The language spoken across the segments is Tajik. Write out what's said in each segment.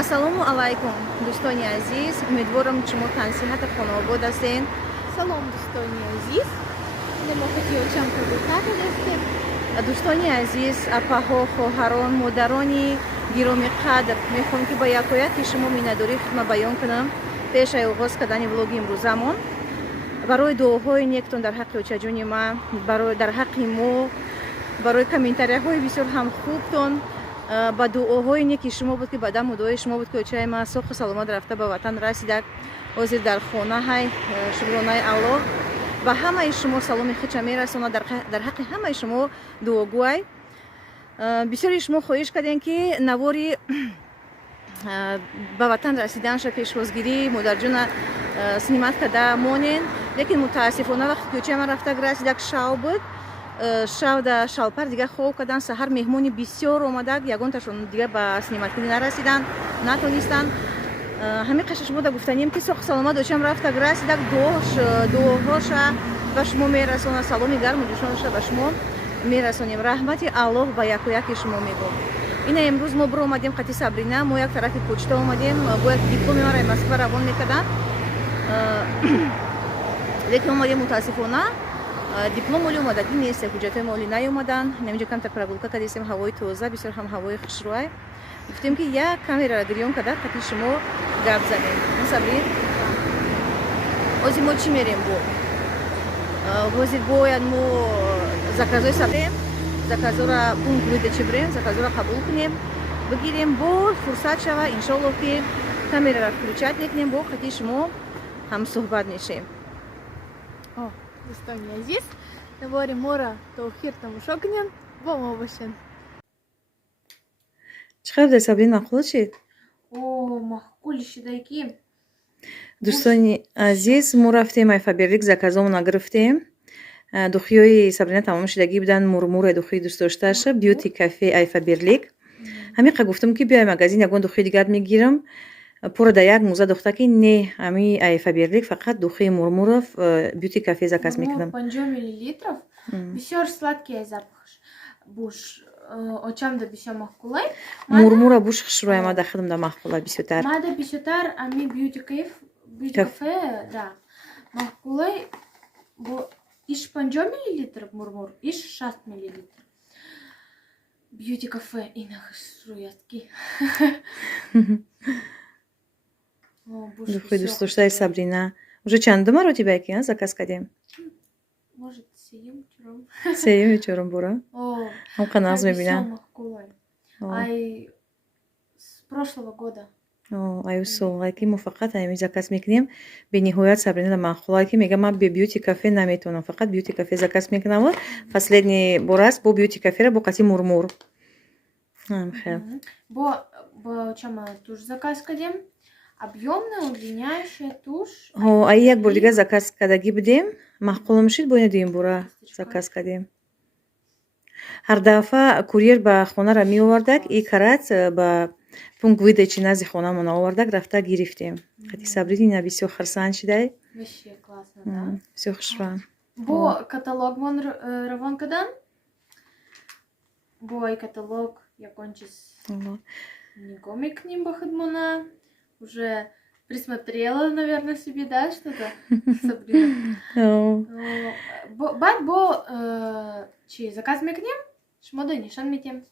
Ассалому алайкум, дӯстони азиз. Умедворам шумо тансиҳата хонобод ҳастед. Салом дӯстони азиз. Намоҳатиёчам кабулкарда ҳастем. Дӯстони азиз, апаҳо, хоҳарон, модарони гироми қадр, мехоҳам ки ба якояки шумо миннатдорӣ хидмат баён кунам пеш аз оғоз кардани влоги имрӯзамон. Барои дуоҳои нектон дар ҳаққи очаҷони ман, дар ҳаққи мо, барои комментарияҳои бисёр ҳам хубтон, ба дуоҳои неки шумо буд ки ба даму дуои шумо буд ки очаи ман соҳу саломат рафта ба ватан расидак, ҳозир дар хона ҳай, шукронаи Аллоҳ. Ба ҳамаи шумо саломи хича мерасонад, дар ҳаққи ҳамаи шумо дуогӯай. Бисёри шумо хоҳиш кардем ки навори ба ватан расиданша пешвозгирии модарҷона снимат карда монем, лекин мутаассифона вақте ки очаи ман рафта расидак шав буд. Шавда шалпар дигар хоб кардан, саҳар меҳмони бисёр омадак, ягонташон дигар ба сниматкунӣ нарасиданд, натонистанд. Ҳамин қаша шумо да гуфтанем ки соҳу саломат очам рафтак расидак, дуоҳоша ба шумо мерасонад, саломи гарму ҷӯшонаша ба шумо мерасонем. Раҳмати Аллоҳ ба якояки шумо мегӯм. Ина имрӯз мо биромадем қати Сабрина, мо як тарафи почта омадем, бояд дипломи маро Москва равон мекарданд, лекин омадем мутаассифона диплом оли омадагӣ нест, ҳуҷҷатои моли наёмадан. Наминҷо камтар прогулка кардем, ҳавои тоза, бисёр ҳам ҳавои хушрӯй. Гуфтем ки як камераро гирён карда қати шумо гап занем. Сабрин, ҳозир мо чӣ мерем? Ҳозир бояд мо заказои сабрем, заказора пункт выдачи бирем, заказора қабул кунем, бигирем, бо фурсат шава иншоаллоҳ ки камераро включат мекунем, бо қати шумо ҳамсуҳбат мешем. Дӯстони азиз, навори моро то охир тамошо кунем, бо мо бошед. Чӣ хабар Сабрин, маъқул шид? маъқули шидай ки дӯстони азиз, мо рафтем айфаберлик заказомона гирифтем. Духиёи Сабрина тамом шидагӣ буданд, мурмуре духии дӯстдоштааша, бьюти кафе айфаберлик. Ҳамин қа гуфтам ки биёй магазин ягон духии дигар мегирам. Пура да як муза духта ки не, ами айфаберлик фақат духии мурмуров бьюти кафе заказ мекунам. 50 миллилитров, бисёр сладкий запах. Буш очамда бисёр маъқулай. Мурмура буш хушрӯй амада хидмда маъқулай бисёртар. Мада бисёртар ами бьюти кафе, да. Маъқулай бо иш 50 миллилитров мурмур, иш 60 миллилитров. Бьюти кафе ина хушрӯяст ки. Духои дӯстдоштаи Сабрина. Уже чандум маротиба ки заказ кардем? Может, сеюм ё чорум бора? Ҳамқа нағз мебинам. Ай с прошлого года. Ай ки мо фақат ами заказ мекунем. Бениҳоят Сабрина да маъқулай ки мега ман бе бьюти кафе наметавонам, фақат бьюти кафе заказ мекунам. Последний бораст бо бьюти кафера бо қати мурмур. Хел. Бо чама туш заказ кардем. Объёмная удлиняющая тушь. Ай як бор дигар заказ кардагӣ будем. Маъқулам шид бо ина дуюм бора заказ кардем. Ҳар дафъа курьер ба хонара меовардак, и карат ба пункт выдачи назди хонамон овардак, рафта гирифтем. Қати Сабрина бисёр хурсанд шидай. Вообще классно, да? Бисёр хушрӯям. Бо каталогмон равон кадан. Бо ай каталог якончис нигоҳ мекунем ба хидмона. Уже присмотрела, наверное, себе, да, что-то, Сабрина? Баъд бо чи заказ мекунем, шумо да нишон медем.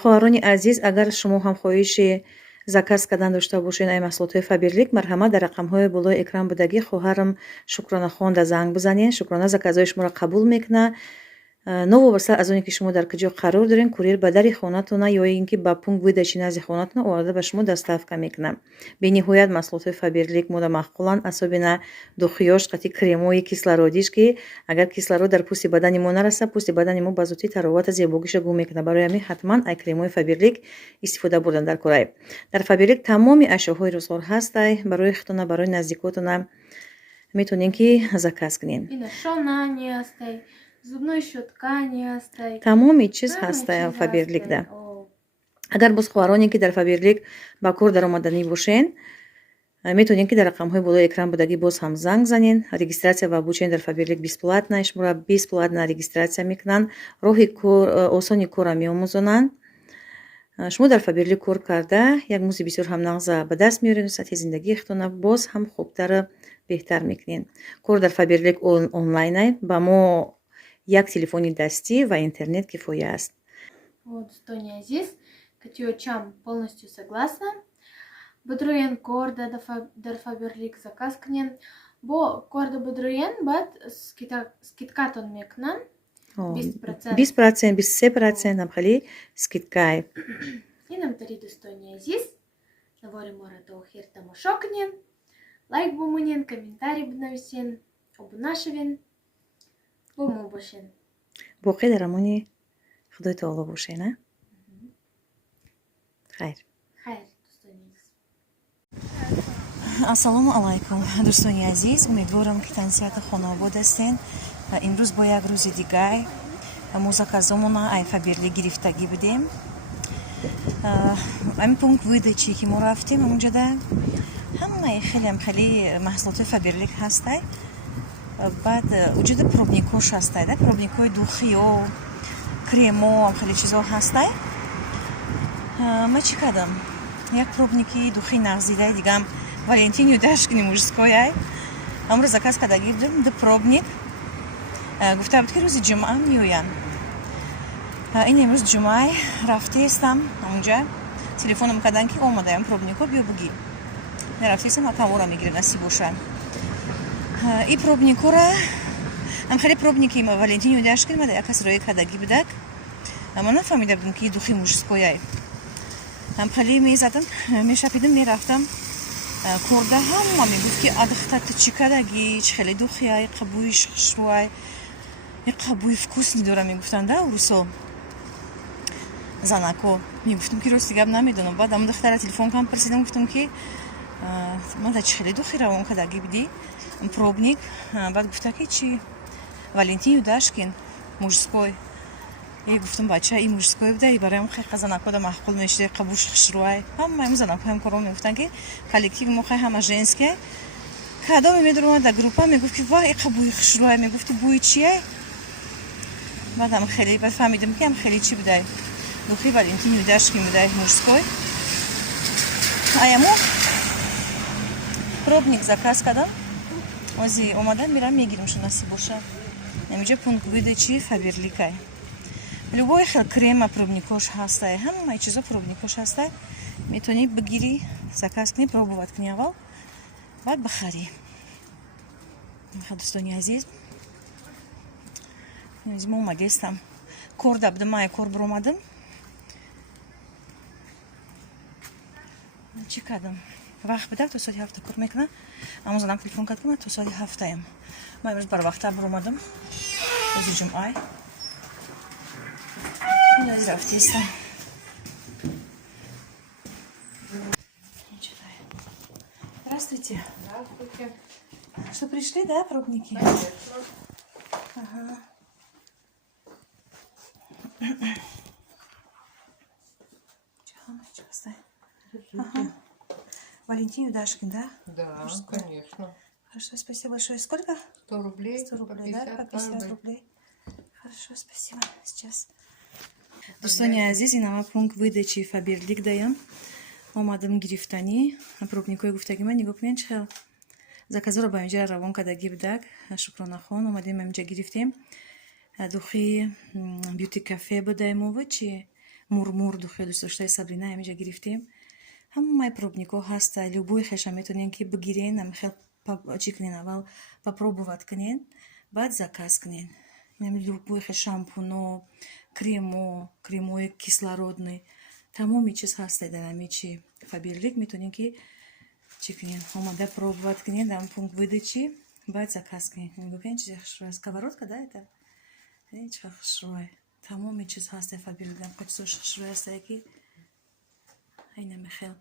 хоҳарони азиз, агар шумо ҳам хоҳиши заказ кардан дошта бошед ай маҳсулотҳои Фаберлик, марҳамат дар рақамҳои болои экран будагӣ хоҳарам Шукронахон да занг бизанед. Шукрона заказҳои шуморо қабул мекунад. Новобаста аз оне ки шумо дар куҷо қарор доред, курьер ба дари хонатона ё ин ки ба пункт выдачи назди хонатона оварда ба шумо доставка мекунад. Бениҳоят маҳсулотҳои Фаберлик мода маъқуланд, асобина духиёш, қати кремои кислородиш ки агар кислород дар пӯсти бадани мо нараса, пӯсти бадани мо ба зудтӣ таровата зебогиша гум мекунад. Барои ҳамин ҳатман ай кремои Фаберлик истифода бурдан дар корай. Дар Фаберлик тамоми ашёҳои рӯзгор ҳастай. Барои хитона, барои наздикотона метавонем ки заказ кунем. Ина шона не астай. Зубной щётка не астай. Тамоми чиз ҳастай Фаберлик да. Агар боз хоҳароне ки дар Фаберлик ба кор даромаданӣ бошен, метавонем ки дар рақамҳои болои экран будагӣ боз ҳам занг занен. Регистратсия ва обучение дар Фаберлик бесплатна. Шуморо бесплатна регистратсия мекунанд. Роҳи кор, осони корро меомӯзонанд. шумо дар Фаберлик кор карда як музди бисёр ҳамнағза ба даст меёред сатҳи зиндагиятона боз ҳам хубтару беҳтар мекунед. Кор дар Фаберлик онлайнай, ба мо як телефони дастӣ ва интернет кифоя аст. Вот, Доня Азиз, Катючам полностью согласна. Бодроен корда дар Фаберлик заказ кнен. Бо корда бодроен бад скидкатон мекнан. 20%. 20%, 23% нам хали скидкай. И нам тари Доня Азиз. Наворим мората охир тамошокнен. Лайк бумунен, комментарий бнависен, обунашевен. Буму бошен. боқӣ дар амони худои таоло бошена. хайр. Хайр, Доня Азиз. ассалому алайкум дӯстони азиз, умедворам ки тансиҳата хонобод ҳастен. имрӯз бо як рӯзи дигар мо заказомона ай Фаберлик гирифтагӣ будем. ами пункт выдачи ки мо рафтем онҷода ҳамаи хеле маҳсулоти Фаберлик ҳастай. баъд вуҷуди пробникош ҳастай, пробникҳои духиё, кремо, хеле чизо ҳастай. ман чӣ кардам? Як пробники духи нағзидай дигам Валентинию Дашкини мужскояй. Амро заказ кардаги будем ду пробник. Гуфта буд ки рӯзи ҷумъа меоян. ин имрӯз ҷумъа рафтестам онҷа. Телефоном кардан ки омадаям пробникҳо биё бугӣ. Рафтестам акамора мегирем насиб бошад. И пробникҳора хеле пробники Валентинию Дашкин мада як кас роя кардаги будак. Ман нафаҳмида будам ки духи мужскояй. Хеле мезадам, мешапидам, мерафтам. Корда ҳама мегуфт ки адахта ту чӣ кардаги, чӣ хеле духияй, қабуиш хушруай, қабуи вкусни дора мегуфтан да урусо. Занако мегуфтам ки рости гап намедонам. Баъд ам духтара телефон кам прасидам, гуфтам ки мада чӣ хеле духи равон кардаги будӣ пробник. Баъд гуфта ки чӣ Валентинию Дашкин мужской. гуфтам бача и мужской буда, и бароям хеқа занакода маҳқул мешида, қабуш хушруай. Ҳамаи занако ҳамкорон мегуфтан ки коллективи мо хай ҳама женские. Кадо мемедурмад дар группа мегуфт ки вай қабуи хушруай, мегуфти буи чие? Баъд ам хеле баъд фаҳмидам ки ам хеле чӣ будай. духи Валентинию Дашкин будай мужской. Аямо пробник заказ кардам. Ози омадан мирам мегирам шо насиб боша. Намиҷа пункт выдачи Фаберликай. Любой хел крема пробникош ҳастай, ҳамаи чизо пробникош ҳастай. Метавонӣ бигирӣ, заказ кунӣ, пробоват кунӣ аввал, баъд бихарӣ. Дӯстони азиз, мо омадестам. Кор дабдам, ман кор биромадам. Чӣ кардам? Вақт бидак то соати 7 кор мекунам. Аммо занам телефон кард ки ман то соати 7 ман имрӯз барвақта биромадам. Рӯзи ҷумъа. Рафтестам. Здравствуйте. Здравствуйте. Что, пришли, да, пробники? Конечно. Ага. Ага. Валентинию Дашкин, да? Да, Мужской. конечно. Хорошо, спасибо большое. Сколько? 100 рублей. 100 рублей, да? По 50 рублей. Хорошо, спасибо. Сейчас. Дӯстони азиз, ин ама пункт выдачи Фаберлик даям. Омадам гирифтанӣ. Пробникҳои гуфтаги ман нигоҳ кунед чӣ хел заказҳоро ба инҷа равон кардаги будак. Шукронахон омадем инҷа гирифтем. Духи бьюти кафе будай мову чи мурмур духи дӯст доштаи Сабрина инҷа гирифтем. ҳамаи пробникҳо ҳаста. Любой хеша метавонен ки бигирен, хел чӣ кунен, аввал попробоват кунен, баъд заказ кунен. Любой хел шампуно, кремо, кремои кислородный, тамоми чиз ҳаста дар ами чи Фаберлик. Метавонен ки чӣ кунен, омада пробоват кунен дар пункт выдачи, баъд заказ кунен. Мегӯен чизи хушрӯй, сковородка, да, это чиқа хушрӯй. Тамоми чиз ҳаста Фаберлик, қочизош хушрӯй ҳастае ки айнами хел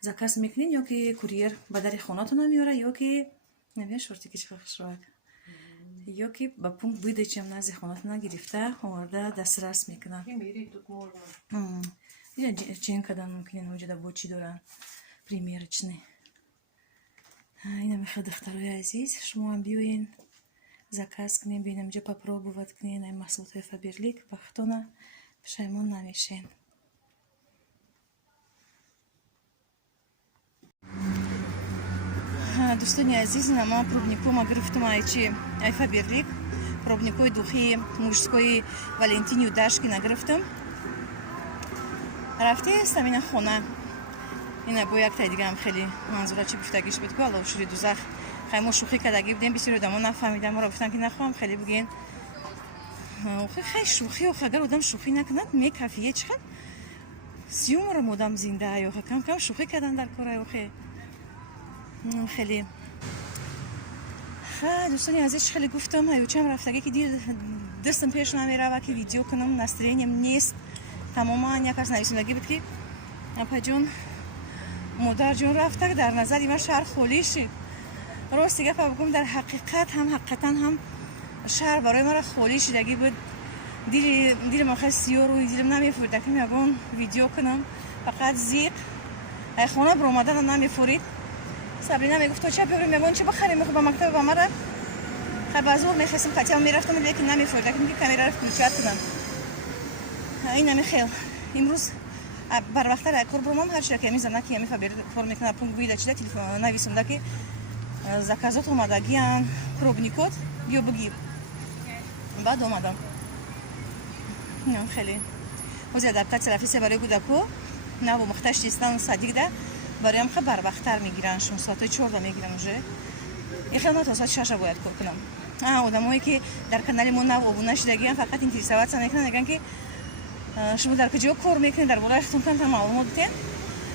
заказ мекунен, ё ки курьер ба дари хонатона меора, ё ки навия шорти ки чиқа хушрӯй, ё ки ба пункт выдачи назди хонатона гирифта оварда дастрас мекунад. Примерить тут можно. Я чен кадан мумкин вуҷуда бо чӣ доран примерочный. Инами хел духтарои азиз, шумоам биёен заказ кунем, биёен инҷа попробоват кунен ай маҳсулотҳои Фаберлик. Вақтона пушаймон намешен. دوستانی عزیز ما پروبنیکو ما گرفتم ایچی ایفا بیرلیک پروبنیکوی دوخی موشکوی والنتینیو داشکی نگرفتم رفته استم این خونه این با یک تا دیگه هم خیلی منظورا چی گفتگیش بود که الله شوری دوزخ خیلی شوخی کردگی بودیم بسیار دامون نفهمیدم ما را گفتن که نخواهم خیلی بگین خیلی شوخی و اگر آدم شوخی نکند میکفیه چقدر سیوم رو مدام زنده یا کم کم شوخی کردن در کار خیلی دوستانی عزیز خیلی گفتم ایوچم رفتگی که دیر دستم پیش نمیره و که ویدیو کنم نسترینیم نیست تماما یک از نویسندگی بود که اپا جون مادر جون رفته در نظر من شهر خالی شد راستی گفت بگم در حقیقتا هم شهر برای من خالی شدگی بود دل من خیلی سیاه روی دلم نمیفورد که میگم ویدیو کنم فقط زیق خانه بر اومدن نمیفورید سابرینا میگفت تو چه ببریم میگم چه بخریم میگم با مکتب با مرا خب از اون میخواستم خاطر میرفتم لیکن نمیفورد که میگه کامیرا رو فروشات کنم این نمیخیل امروز بر وقت را کار برام هر چیزی که میزنه که میفهمه کار میکنه پونگ بیل چیزی تلفن نویسنده که заказات اومدگیان پروبنیکوت بیا بگیر بعد اومدم نه خیلی وزید adaptație la fițe برای کودکو نه و مختش دیستان صدیق ده برای هم خبر وقتتر میگیرن شون ساعت 14 میگیرن уже این خدمات تا ساعت 6 باید کار کنم آدمایی که در کانال ما نه ابونه شدگی فقط این تیسوات نکنن میگن که شما در کجا کار میکنید در بالای خودتون کم معلومات بدین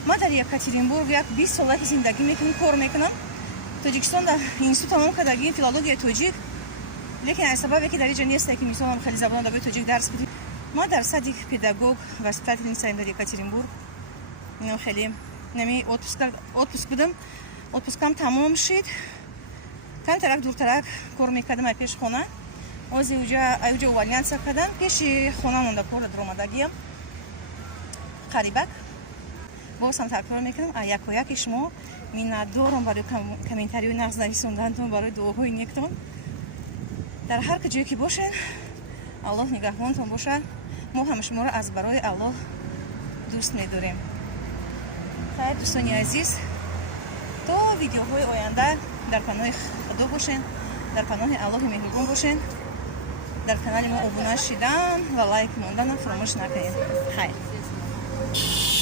ما در یکاترینبورگ یک 20 سال زندگی میکنم کار میکنم تاجیکستان در اینستیتوت تمام کردگی فیلولوژی تاجیک لیکن از سببی که در اینجا نیست که میتونم خیلی زبان در تاجیک درس بدم ما در صدیق پداگوگ و اسپتالینسایم در یکاترینبورگ اینو خیلی نمی отпуск بدم отпускам تمام شد کم ترک دورترک کار میکردم از پیش خونه از اینجا والیانس کردم پیش خونه مونده کار در اومدگیم قریبک باز هم تکرار میکنم یک و یک شما میندارم برای کامنتاری و نویسندگیتون برای دعاهای نیکتون در هر کجایی که باشین الله نگهبانتون باشه ما هم شما را از برای الله دوست می‌داریم خیلی دوستانی عزیز تا ویدیوهای آینده در کانال خدا باشین در کانال الله مهربان باشین در کانال ما ابونه شدن و لایک موندن فراموش نکنید خیر